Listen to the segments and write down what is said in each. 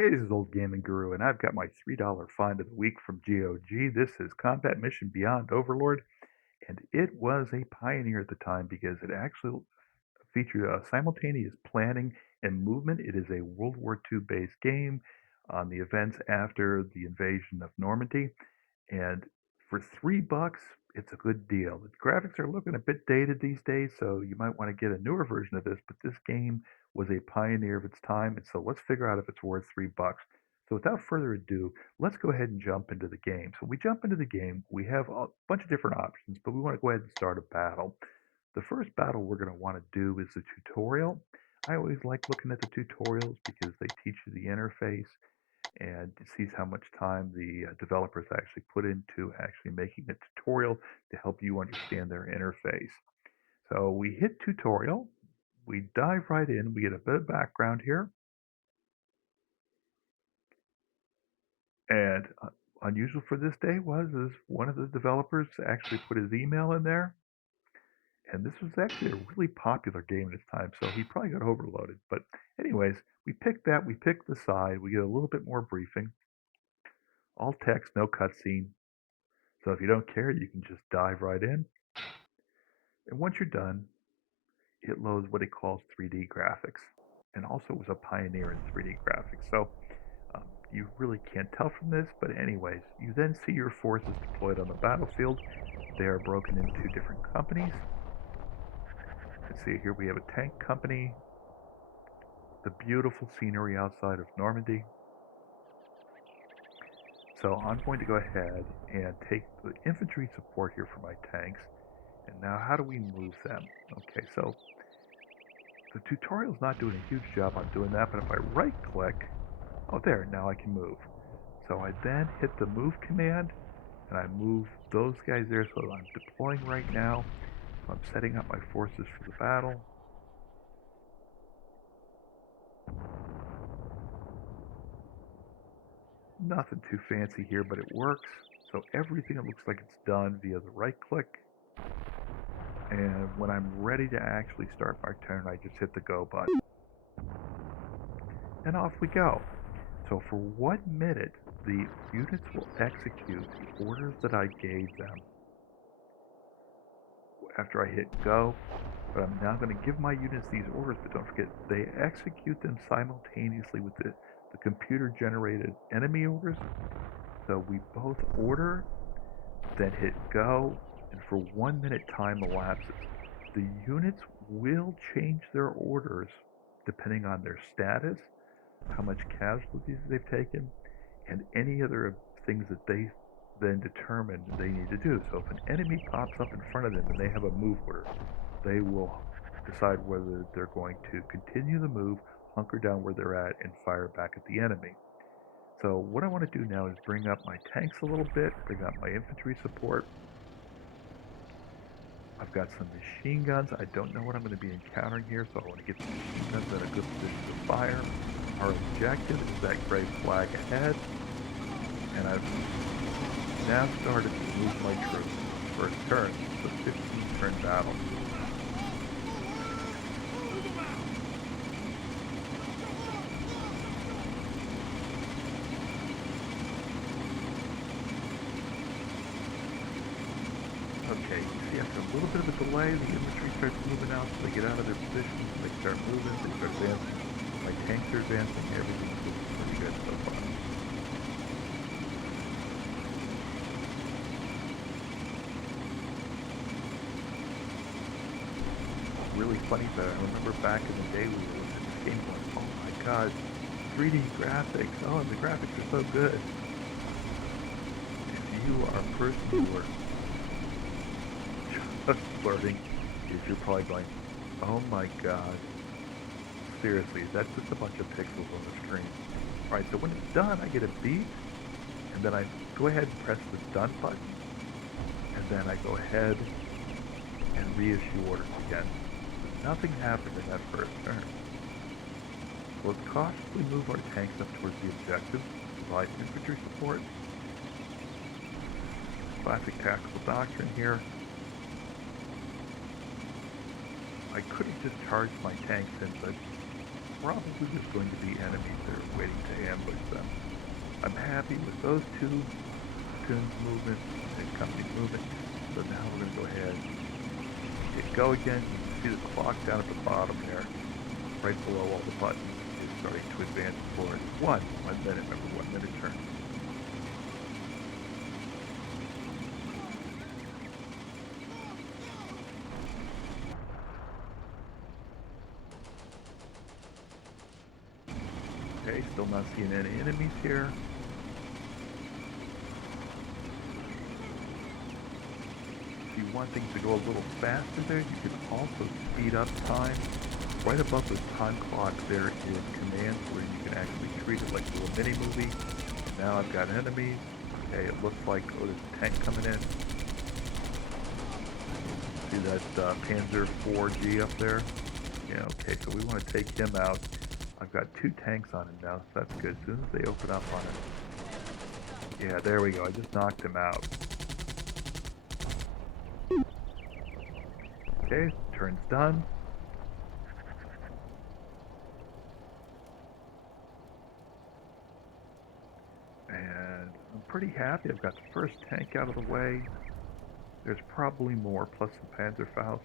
Hey, this is Old Gaming Guru, and I've got my $3 find of the week from GOG. This is Combat Mission Beyond Overlord, and it was a pioneer at the time because it actually featured simultaneous planning and movement. It is a World War II based game on the events after the invasion of Normandy. And for $3, it's a good deal. The graphics are looking a bit dated these days, so you might want to get a newer version of this. But this game was a pioneer of its time, and so let's figure out if it's worth $3. So without further ado, let's go ahead and jump into the game. So we jump into the game. We have a bunch of different options, but we want to go ahead and start a battle. The first battle we're going to want to do is the tutorial. I always like looking at the tutorials because they teach you the interface and sees how much time the developers actually put into actually making a tutorial to help you understand their interface. So we hit tutorial, we dive right in, we get a bit of background here, and unusual for this day was is one of the developers actually put his email in there, and this was actually a really popular game at its time, so he probably got overloaded. But anyways, we pick that, we pick the side, we get a little bit more briefing, all text, no cutscene. So if you don't care, you can just dive right in. And once you're done, it loads what it calls 3D graphics, and also was a pioneer in 3D graphics. So you really can't tell from this, but anyways, you then see your forces deployed on the battlefield. They are broken into different companies. You can see here we have a tank company, the beautiful scenery outside of Normandy. So I'm going to go ahead and take the infantry support here for my tanks. And now how do we move them? Okay, so the tutorial's not doing a huge job on doing that, but if I right click, oh there, now I can move. So I then hit the move command and I move those guys there, so I'm deploying right now. So I'm setting up my forces for the battle. Nothing too fancy here, but it works. So everything it looks like it's done via the right click. And when I'm ready to actually start my turn, I just hit the go button. And off we go. So for 1 minute, the units will execute the orders that I gave them after I hit go. But I'm now going to give my units these orders, but don't forget, they execute them simultaneously with the computer-generated enemy orders. So we both order, then hit go, and for 1 minute time elapses. The units will change their orders depending on their status, how much casualties they've taken, and any other things that they then determine they need to do. So if an enemy pops up in front of them and they have a move order, they will decide whether they're going to continue the move, hunker down where they're at, and fire back at the enemy. So what I want to do now is bring up my tanks a little bit, bring up my infantry support. I've got some machine guns. I don't know what I'm going to be encountering here, so I want to get the machine guns in a good position to fire. Our objective is that gray flag ahead, and I've now started to move my troops. First turn, it's a 15-turn battle. Okay, you see after a little bit of a delay, the infantry starts moving out, so they get out of their positions, they start moving, they start advancing. My tanks are advancing, everything's looking pretty good so far. Really funny, but I remember back in the day we were looking at this game going, oh my god, 3D graphics, oh, the graphics are so good. If you are a person who are just learning, you're probably going, oh my god, seriously, that's just a bunch of pixels on the screen. Alright, so when it's done, I get a beep, and then I go ahead and press the done button, and then I go ahead and reissue orders again. Nothing happened in that first turn. So let's cautiously move our tanks up towards the objectives, provide infantry support. Classic tactical doctrine here. I could have just charged my tanks in, but probably just going to be enemies that are waiting to ambush them. I'm happy with those two platoons movement and company movement. So now we're going to go ahead and hit go again. You can see the clock down at the bottom there, right below all the buttons, is starting to advance forward. 1 minute, remember 1 minute turn. Okay, still not seeing any enemies here. If you want things to go a little faster there, you can also speed up time. Right above the time clock there is commands where you can actually treat it like a little mini movie. Now I've got enemies. Okay, it looks like, oh, there's a tank coming in. See that Panzer 4G up there? Yeah, okay, so we want to take him out. I've got 2 tanks on him now, so that's good. As soon as they open up on him. Yeah, there we go. I just knocked him out. Okay, turn's done. And I'm pretty happy. I've got the first tank out of the way. There's probably more, plus some Panzerfaust.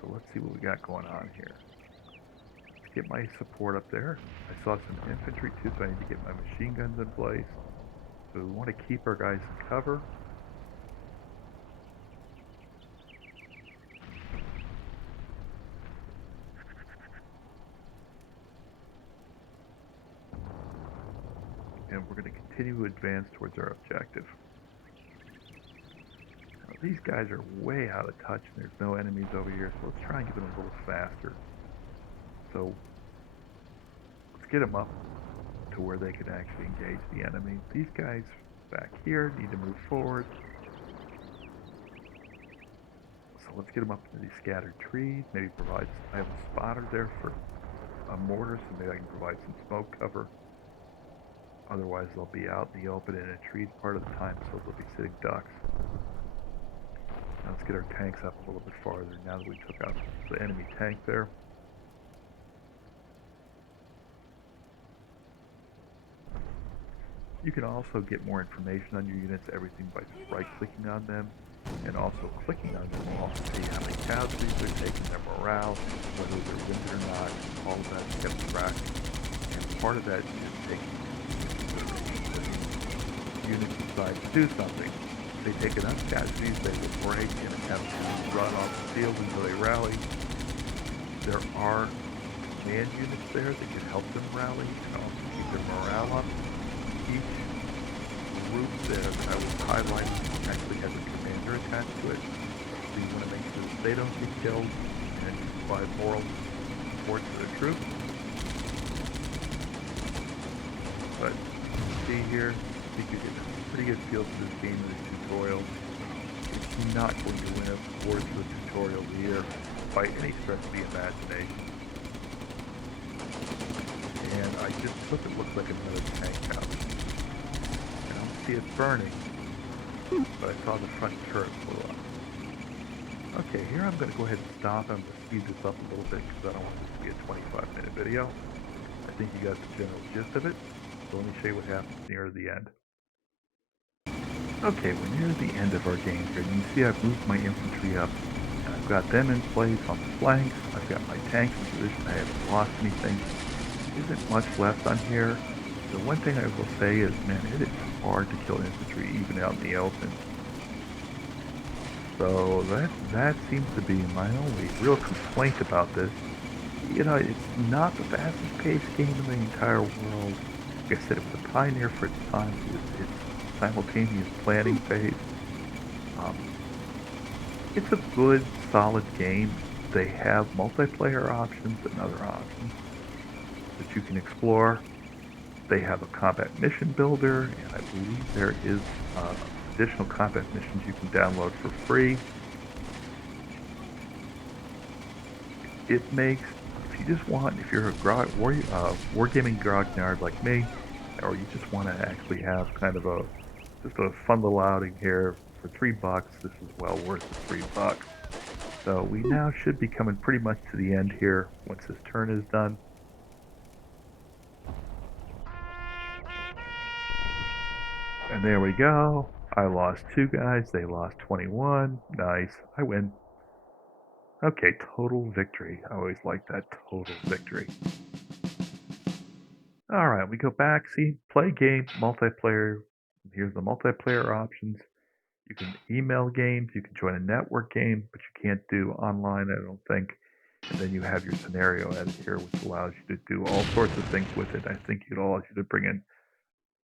So let's see what we got going on here. Let's get my support up there. I saw some infantry too, so I need to get my machine guns in place. So we want to keep our guys in cover. And we're going to continue to advance towards our objective. Now, these guys are way out of touch and there's no enemies over here, so let's try and get them a little faster. So let's get them up to where they can actually engage the enemy. These guys back here need to move forward. So let's get them up into these scattered trees. Maybe provide, I have a spotter there for a mortar, so maybe I can provide some smoke cover. Otherwise, they'll be out in the open in a trees part of the time, so they'll be sitting ducks. Now let's get our tanks up a little bit farther now that we took out the enemy tank there. You can also get more information on your units, everything by just right-clicking on them, and also clicking on them will also tell you how many casualties they're taking, their morale, whether they're wounded or not. All of that's kept track. And part of that is taking units decide to do something. If they take enough casualties, they will break and have to run off the field until they rally. There are command units there that can help them rally and also keep their morale up. Each group there that I was highlighting actually has a commander attached to it. So you want to make sure that they don't get killed and provide moral support to the troops. But see here, I think you get a pretty good feel for this game in this tutorial. It's not going to win awards for the tutorial here by any stretch of the imagination. And I just took it looks like another tank out. I don't see it burning, but I saw the front turret blow up. Okay, here I'm going to go ahead and stop. I'm going to speed this up a little bit because I don't want this to be a 25-minute video. I think you got the general gist of it. So let me show you what happens near the end. Okay, we're near the end of our game here. You can see I've moved my infantry up. And I've got them in place on the flanks. I've got my tanks in position. I haven't lost anything. There isn't much left on here. The one thing I will say is, man, it is hard to kill infantry even out in the open. So that seems to be my only real complaint about this. You know, it's not the fastest paced game in the entire world. Like I said, it was a pioneer for its time. Its simultaneous planning phase. It's a good, solid game. They have multiplayer options and other options that you can explore. They have a combat mission builder, and I believe there is additional combat missions you can download for free. It makes, if you just want, if you're a wargaming grognard like me, or you just want to actually have kind of just a fun little outing here for $3, this is well worth the $3. So we now should be coming pretty much to the end here once this turn is done. And there we go. I lost 2 guys, they lost 21. Nice. I win. Okay, total victory. I always like that total victory. All right, we go back. See, play game, multiplayer. Here's the multiplayer options. You can email games, you can join a network game, but you can't do online, I don't think. And then you have your scenario edit here, which allows you to do all sorts of things with it. I think it allows you to bring in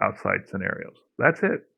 outside scenarios. That's it.